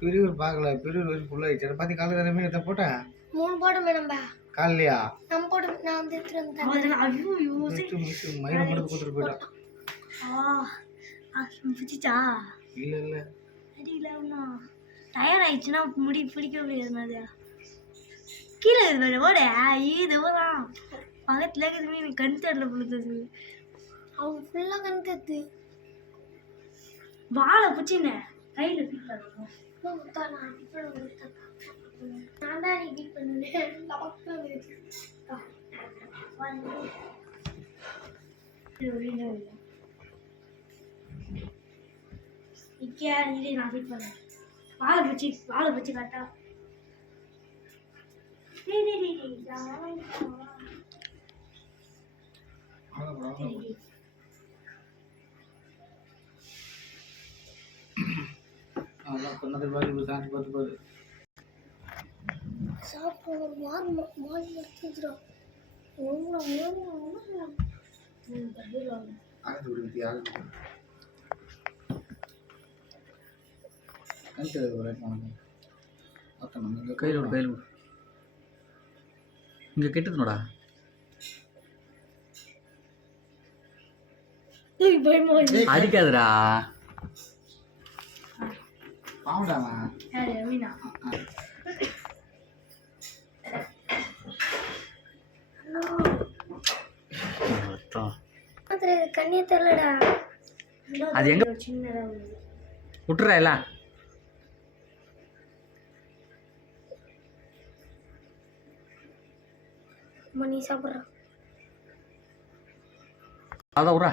பெரியவர் பார்க்கல, பெரியவர் ஃபுல் ஆயிடுச்சு. பாத்தி காலைல தானே மீன் எடுத்து போட்டேன். 3 போட மேடம் காலையா நம்ம போடு நான் வந்து எடுத்துட்டு வந்தேன். ஐயோ மயிரை மட்டும் கொடுத்துட்டு போயிட்டான். பிடிச்சா இல்ல இல்ல அடியிலன்னா டயர்ட் ஆயிடுச்சுன்னா முடி பிடிக்க முடியாது மாதிரியா கீழே இது ஓட இதுதான் பக்கத்துல இருக்குது மீன் கண் தரல புழுத்தது அவங்க ஃபுல்லா கண் தத்து வாழை பிடிச்சின்னு கையில் ஃபீட் பண்ணணும். நான் தான் ஃபீட் பண்ணுவேன். நான் ஃபீட் பண்ணேன். வாழை பிடிச்சி கரெக்டா சொன்னது பாரு சாப்பிட்டு பார்த்து பாரு சாப்பிட்டு மாறி எடுத்துக்கிறோம். கையில் இங்கே கெட்டுதுனோடா அடிக்காதுடா பாவுடாமா கண்ணிய தெரியலடா அது எங்க சின்னதா விட்டுறா எல்லாம் மணி சாப்பிட்றான். அதான் விட்றா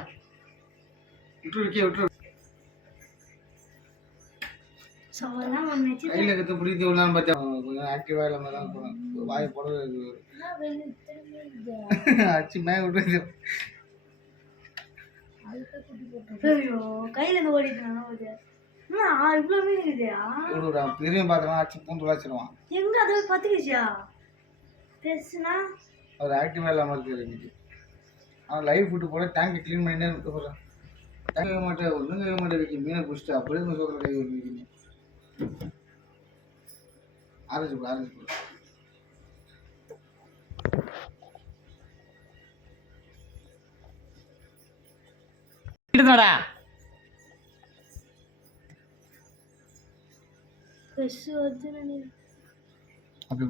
விட்டு கையில் கற்று பிடித்து விடலான்னு பார்த்தா கொஞ்சம் ஆக்டிவாக இல்லாமல் தான் போகிறேன். வாயை போட அச்சு மேய விட்டு கையில் ஓடிட்டு பெரிய பாத்திரம் அச்சு பூந்து விளாச்சிடுவான். எங்க அதை பார்த்துக்கிச்சியா பெருசுனா அவர் ஆக்டிவாக இல்லாமல் இருக்குது இன்னைக்கு. அவன் லைவ் ஃபுட்டு போல டேங்கை க்ளீன் பண்ணினே இருக்க போகிறான். டேங்க் வைக்க மாட்டேன் ஒன்றும் வைக்க மாட்டேன் வைக்க மீனை பிடிச்சிட்டு அப்படியே நம்ம சொல்கிற கை வைக்கிறீங்க. ஆரஞ்சு போடு அப்படி